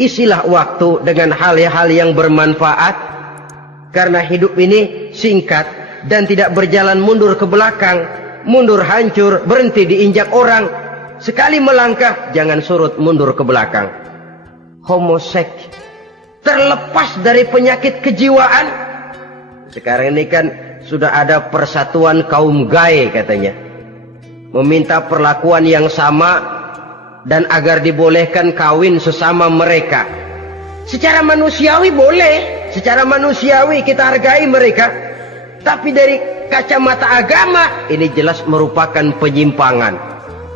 Isilah waktu dengan hal-hal yang bermanfaat. Karena hidup ini singkat dan tidak berjalan mundur ke belakang. Mundur hancur, berhenti diinjak orang. Sekali melangkah, jangan surut mundur ke belakang. Homoseks, terlepas dari penyakit kejiwaan. Sekarang ini kan sudah ada persatuan kaum gay katanya. Meminta perlakuan yang sama dan agar dibolehkan kawin sesama mereka. Secara manusiawi boleh, secara manusiawi kita hargai mereka. Tapi dari kacamata agama ini jelas merupakan penyimpangan.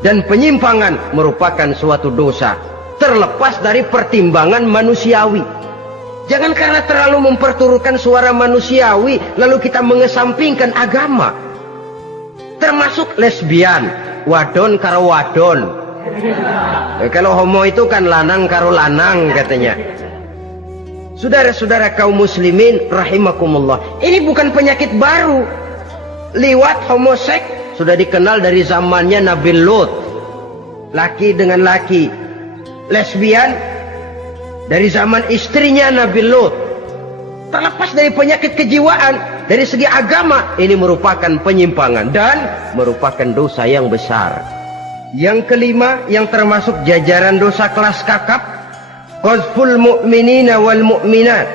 Dan penyimpangan merupakan suatu dosa. Terlepas dari pertimbangan manusiawi. Jangan karena terlalu memperturutkan suara manusiawi lalu kita mengesampingkan agama. Termasuk lesbian, wadon karo wadon. Kalau homo itu kan lanang karo lanang katanya. Saudara-saudara kaum muslimin rahimakumullah, ini bukan penyakit baru. Liwat, homoseks sudah dikenal dari zamannya Nabi Lut, laki dengan laki. Lesbian dari zaman istrinya Nabi Lut. Terlepas dari penyakit kejiwaan, dari segi agama ini merupakan penyimpangan dan merupakan dosa yang besar. Yang kelima, yang termasuk jajaran dosa kelas kakap, qazful mu'minina wal mu'minat,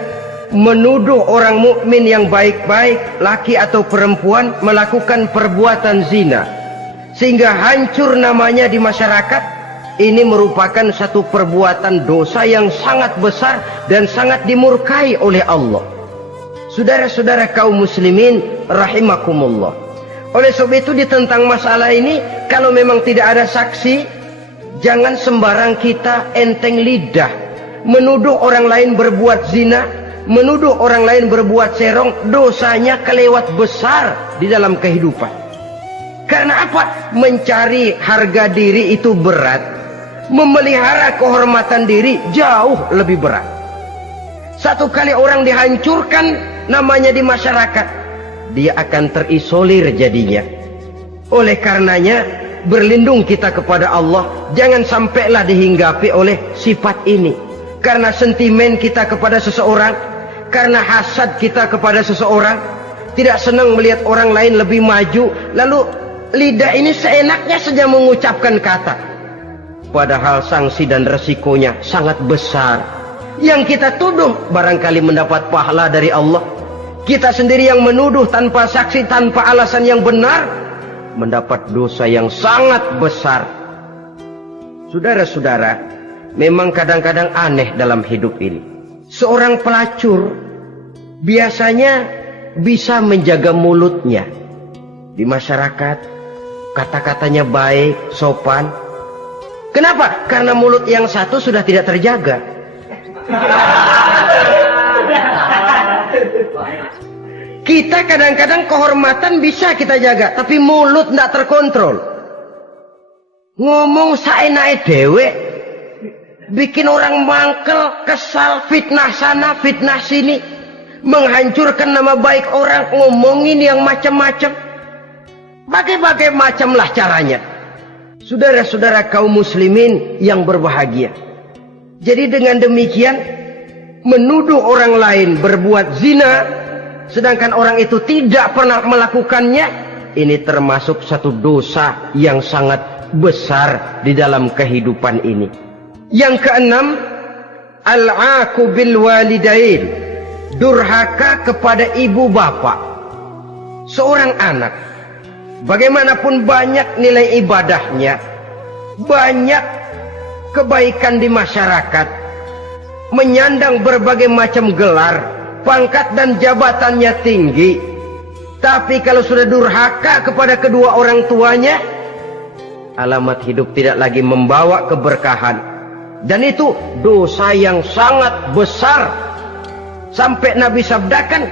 menuduh orang mukmin yang baik-baik, laki atau perempuan, melakukan perbuatan zina sehingga hancur namanya di masyarakat. Ini merupakan satu perbuatan dosa yang sangat besar dan sangat dimurkai oleh Allah. Saudara-saudara kaum muslimin rahimakumullah, oleh sebab itu tentang masalah ini, kalau memang tidak ada saksi, jangan sembarang kita enteng lidah menuduh orang lain berbuat zina, menuduh orang lain berbuat serong. Dosanya kelewat besar di dalam kehidupan. Karena apa? Mencari harga diri itu berat, memelihara kehormatan diri jauh lebih berat. Satu kali orang dihancurkan namanya di masyarakat, dia akan terisolir jadinya. Oleh karenanya, berlindung kita kepada Allah, jangan sampailah dihinggapi oleh sifat ini. Karena sentimen kita kepada seseorang, karena hasad kita kepada seseorang, tidak senang melihat orang lain lebih maju, lalu lidah ini seenaknya saja mengucapkan kata, padahal sanksi dan resikonya sangat besar. Yang kita tuduh barangkali mendapat pahala dari Allah, kita sendiri yang menuduh tanpa saksi, tanpa alasan yang benar, mendapat dosa yang sangat besar. Saudara-saudara, memang kadang-kadang aneh dalam hidup ini. Seorang pelacur biasanya bisa menjaga mulutnya di masyarakat, kata-katanya baik, sopan. Kenapa? Karena mulut yang satu sudah tidak terjaga. Kita kadang-kadang kehormatan bisa kita jaga, tapi mulut tidak terkontrol. Ngomong saenake dhewe, bikin orang mangkel, kesal, fitnah sana, fitnah sini, menghancurkan nama baik orang, ngomongin yang macam-macam. Bagai-bagai macamlah caranya. Saudara-saudara kaum muslimin yang berbahagia. Jadi dengan demikian, menuduh orang lain berbuat zina, sedangkan orang itu tidak pernah melakukannya, ini termasuk satu dosa yang sangat besar di dalam kehidupan ini. Yang keenam, al-'aqu bil walidain, durhaka kepada ibu bapak. Seorang anak, bagaimanapun banyak nilai ibadahnya, banyak kebaikan di masyarakat, menyandang berbagai macam gelar, pangkat dan jabatannya tinggi, tapi kalau sudah durhaka kepada kedua orang tuanya, alamat hidup tidak lagi membawa keberkahan, dan itu dosa yang sangat besar. Sampai Nabi sabdakan,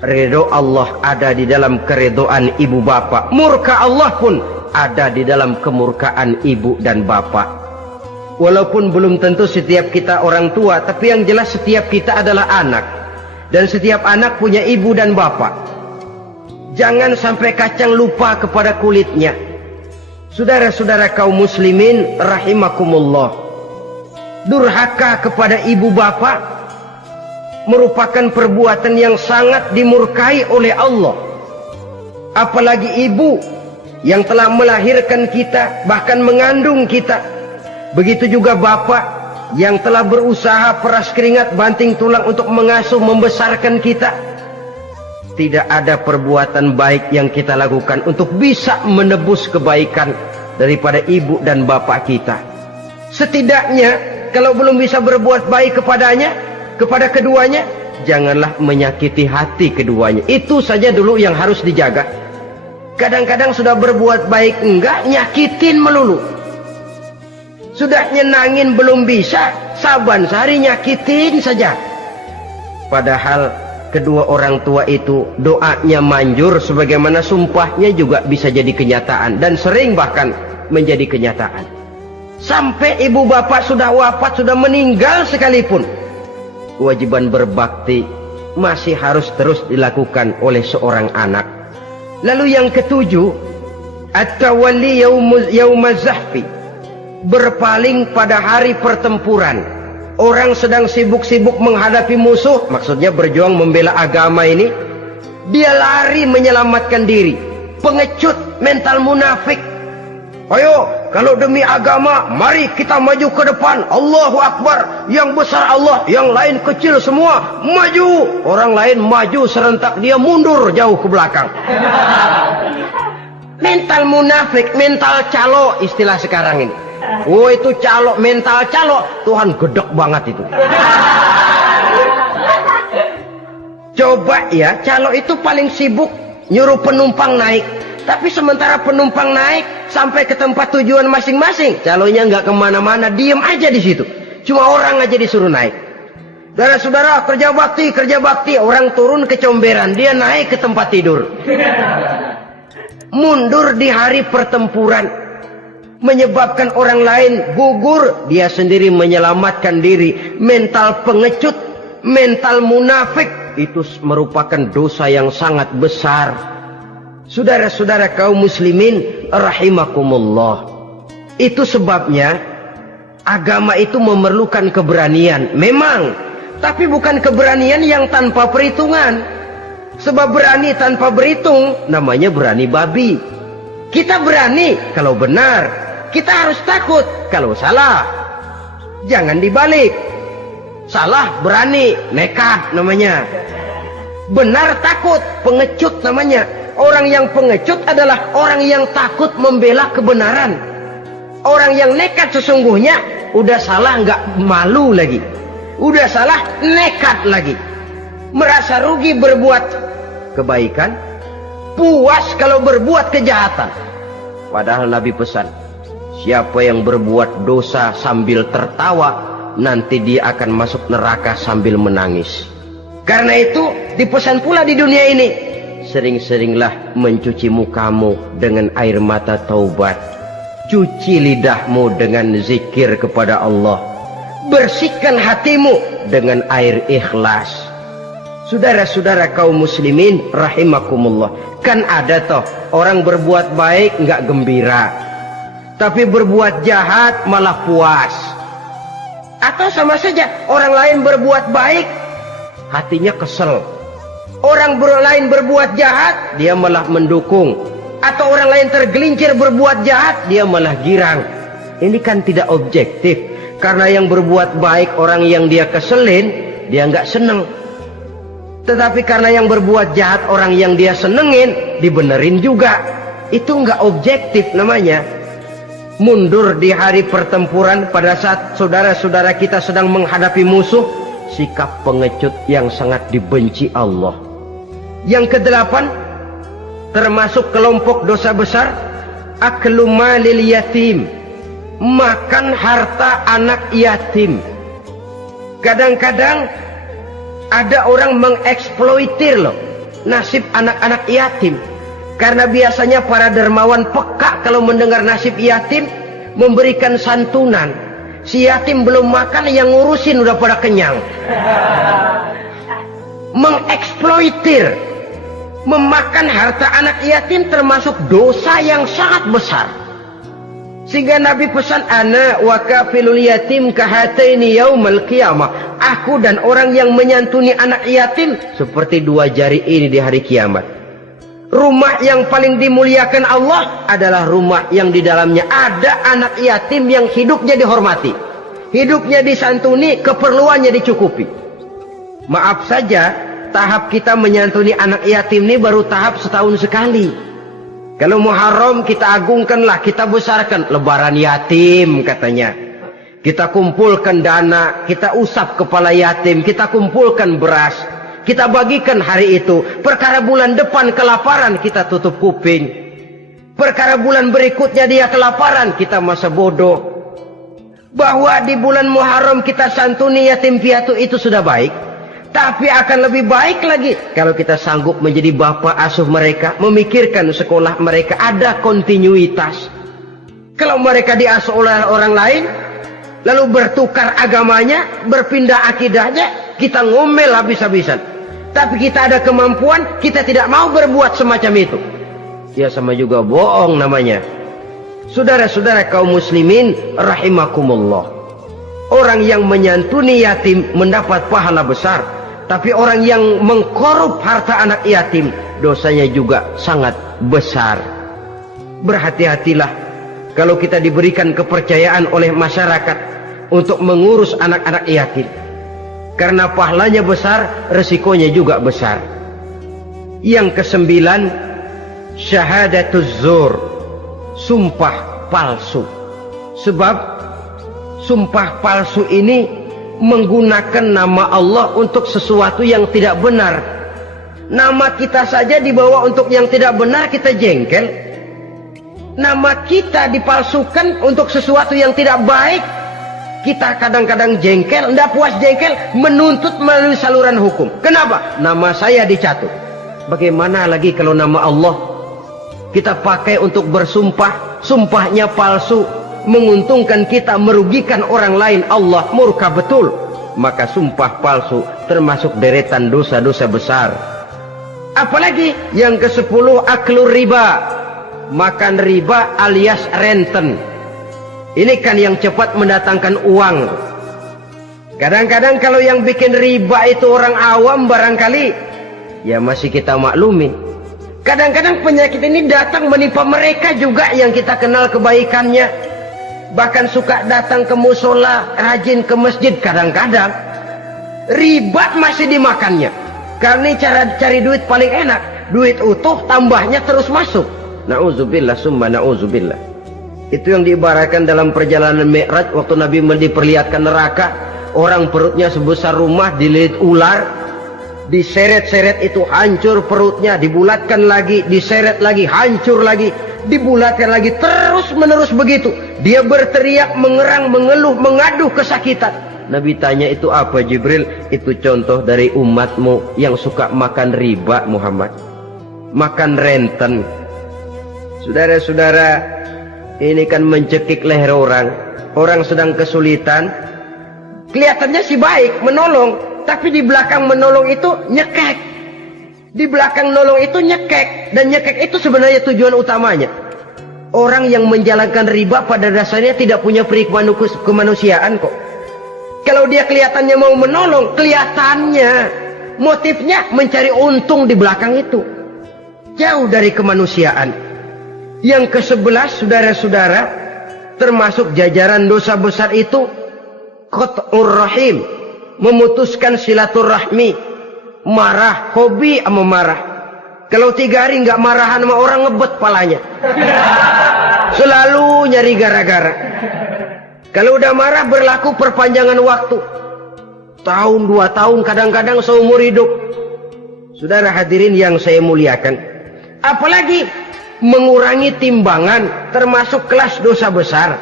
ridho Allah ada di dalam keridhaan ibu bapak, murka Allah pun ada di dalam kemurkaan ibu dan bapak. Walaupun belum tentu setiap kita orang tua, tapi yang jelas setiap kita adalah anak, dan setiap anak punya ibu dan bapak. Jangan sampai kacang lupa kepada kulitnya. Saudara-saudara kaum muslimin rahimakumullah, durhaka kepada ibu bapak merupakan perbuatan yang sangat dimurkai oleh Allah. Apalagi ibu yang telah melahirkan kita, bahkan mengandung kita. Begitu juga bapak yang telah berusaha peras keringat banting tulang untuk mengasuh membesarkan kita. Tidak ada perbuatan baik yang kita lakukan untuk bisa menebus kebaikan daripada ibu dan bapak kita. Setidaknya kalau belum bisa berbuat baik kepadanya, kepada keduanya, janganlah menyakiti hati keduanya. Itu saja dulu yang harus dijaga. Kadang-kadang sudah berbuat baik enggak, nyakitin melulu. Sudah nyenangin belum bisa, saban sehari nyakitin saja. Padahal kedua orang tua itu doanya manjur, sebagaimana sumpahnya juga bisa jadi kenyataan, dan sering bahkan menjadi kenyataan. Sampai ibu bapak sudah wafat, sudah meninggal sekalipun, kewajiban berbakti masih harus terus dilakukan oleh seorang anak. Lalu yang ketujuh, at-tawalli yaumaz zahfi, berpaling pada hari pertempuran. Orang sedang sibuk-sibuk menghadapi musuh, maksudnya berjuang membela agama ini, dia lari menyelamatkan diri. Pengecut, mental munafik. Ayo, kalau demi agama, mari kita maju ke depan. Allahu Akbar. Yang besar Allah, yang lain kecil semua. Maju. Orang lain maju serentak, dia mundur jauh ke belakang. Mental munafik, mental calo istilah sekarang ini. Oh, itu calo, mental calo. Tuhan gedek banget itu. Coba ya, calo itu paling sibuk nyuruh penumpang naik. Tapi sementara penumpang naik sampai ke tempat tujuan masing-masing, calonya nggak kemana-mana, diem aja di situ. Cuma orang aja disuruh naik. Saudara-saudara, kerja bakti. Orang turun ke comberan, dia naik ke tempat tidur. Mundur di hari pertempuran, menyebabkan orang lain gugur, dia sendiri menyelamatkan diri. Mental pengecut, mental munafik, itu merupakan dosa yang sangat besar. Saudara-saudara kaum muslimin rahimakumullah. Itu sebabnya agama itu memerlukan keberanian. Memang, tapi bukan keberanian yang tanpa perhitungan. Sebab berani tanpa berhitung namanya berani babi. Kita berani kalau benar, kita harus takut kalau salah. Jangan dibalik. Salah berani, nekat namanya. Benar takut, pengecut namanya. Orang yang pengecut adalah orang yang takut membela kebenaran. Orang yang nekat sesungguhnya udah salah nggak malu lagi. Udah salah nekat lagi. Merasa rugi berbuat kebaikan, puas kalau berbuat kejahatan. Padahal Nabi pesan, siapa yang berbuat dosa sambil tertawa, nanti dia akan masuk neraka sambil menangis. Karena itu dipesan pula di dunia ini, sering-seringlah mencuci mukamu dengan air mata taubat. Cuci lidahmu dengan zikir kepada Allah. Bersihkan hatimu dengan air ikhlas. Saudara-saudara kaum muslimin rahimakumullah. Kan ada toh orang berbuat baik nggak gembira, tapi berbuat jahat malah puas. Atau sama saja orang lain berbuat baik, hatinya kesel. Orang lain berbuat jahat, dia malah mendukung. Atau orang lain tergelincir berbuat jahat, dia malah girang. Ini kan tidak objektif. Karena yang berbuat baik, orang yang dia keselin, dia nggak seneng. Tetapi karena yang berbuat jahat, orang yang dia senengin, dibenerin juga. Itu nggak objektif namanya. Mundur di hari pertempuran pada saat saudara-saudara kita sedang menghadapi musuh, sikap pengecut yang sangat dibenci Allah. Yang kedelapan, termasuk kelompok dosa besar, aklu malil yatim, makan harta anak yatim. Kadang-kadang ada orang mengeksploitir loh nasib anak-anak yatim. Karena biasanya para dermawan peka kalau mendengar nasib yatim, memberikan santunan. Si yatim belum makan, yang ngurusin udah pada kenyang. Mengeksploitir, memakan harta anak yatim termasuk dosa yang sangat besar. Sehingga Nabi pesan, ana wa kafilul yatim kahataini yaumal qiyamah. Aku dan orang yang menyantuni anak yatim seperti dua jari ini di hari kiamat. Rumah yang paling dimuliakan Allah adalah rumah yang di dalamnya ada anak yatim yang hidupnya dihormati, hidupnya disantuni, keperluannya dicukupi. Maaf saja, tahap kita menyantuni anak yatim ini baru tahap setahun sekali. Kalau Muharram kita agungkanlah, kita besarkan. Lebaran yatim katanya. Kita kumpulkan dana, kita usap kepala yatim, kita kumpulkan beras, kita bagikan hari itu. Perkara bulan depan kelaparan, kita tutup kuping. Perkara bulan berikutnya dia kelaparan, kita masa bodoh. Bahwa di bulan Muharram kita santuni yatim piatu itu sudah baik. Tapi akan lebih baik lagi kalau kita sanggup menjadi bapak asuh mereka, memikirkan sekolah mereka, ada kontinuitas. Kalau mereka diasuh oleh orang lain, lalu bertukar agamanya, berpindah akidahnya, kita ngomel habis-habisan. Tapi kita ada kemampuan, kita tidak mau berbuat semacam itu. Ya sama juga bohong namanya. Saudara-saudara kaum muslimin rahimakumullah. Orang yang menyantuni yatim mendapat pahala besar. Tapi orang yang mengkorup harta anak yatim, dosanya juga sangat besar. Berhati-hatilah kalau kita diberikan kepercayaan oleh masyarakat untuk mengurus anak-anak yatim. Karena pahalanya besar, resikonya juga besar. Yang kesembilan, syahadatuz zur, sumpah palsu. Sebab sumpah palsu ini menggunakan nama Allah untuk sesuatu yang tidak benar. Nama kita saja dibawa untuk yang tidak benar, kita jengkel. Nama kita dipalsukan untuk sesuatu yang tidak baik, kita kadang-kadang jengkel. Tidak puas jengkel, menuntut melalui saluran hukum. Kenapa? Nama saya dicatut. Bagaimana lagi kalau nama Allah kita pakai untuk bersumpah, sumpahnya palsu, menguntungkan kita, merugikan orang lain, Allah murka betul. Maka sumpah palsu termasuk deretan dosa-dosa besar. Apalagi yang ke-10, aklur riba, makan riba alias renten. Ini kan yang cepat mendatangkan uang. Kadang-kadang kalau yang bikin riba itu orang awam barangkali, ya masih kita maklumin. Kadang-kadang penyakit ini datang menimpa mereka juga yang kita kenal kebaikannya. Bahkan suka datang ke musola, rajin ke masjid. Kadang-kadang riba masih dimakannya. Karena cara cari duit paling enak, duit utuh tambahnya terus masuk. Na'udzubillah summa na'udzubillah. Itu yang diibaratkan dalam perjalanan Mi'raj waktu Nabi diperlihatkan neraka. Orang perutnya sebesar rumah dililit ular, diseret-seret itu hancur perutnya, dibulatkan lagi, diseret lagi, hancur lagi, dibulatkan lagi, terus menerus begitu. Dia berteriak, mengerang, mengeluh, mengaduh kesakitan. Nabi tanya, itu apa Jibril? Itu contoh dari umatmu yang suka makan riba Muhammad, makan renten. Saudara-saudara, ini kan mencekik leher orang. Orang sedang kesulitan, kelihatannya sih baik, menolong, tapi di belakang menolong itu nyekek. Di belakang nolong itu nyekek. Dan nyekek itu sebenarnya tujuan utamanya. Orang yang menjalankan riba pada dasarnya tidak punya perikman kemanusiaan kok. Kalau dia kelihatannya mau menolong, kelihatannya motifnya mencari untung di belakang itu. Jauh dari kemanusiaan. Yang ke-11, saudara-saudara, termasuk jajaran dosa besar itu qat'ur rahim, memutuskan silaturahmi. Marah, hobi sama marah. Kalau 3 hari nggak marahan sama orang, ngebet palanya. Selalu nyari gara-gara. Kalau udah marah berlaku perpanjangan waktu. Tahun, 2 tahun, kadang-kadang seumur hidup. Saudara hadirin yang saya muliakan. Apalagi mengurangi timbangan termasuk kelas dosa besar.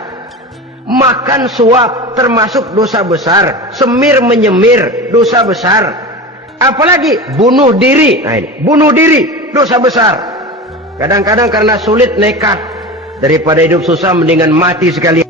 Makan suap termasuk dosa besar. Semir menyemir dosa besar. Apalagi bunuh diri. Nah ini, bunuh diri dosa besar. Kadang-kadang karena sulit nekat, daripada hidup susah mendingan mati sekali.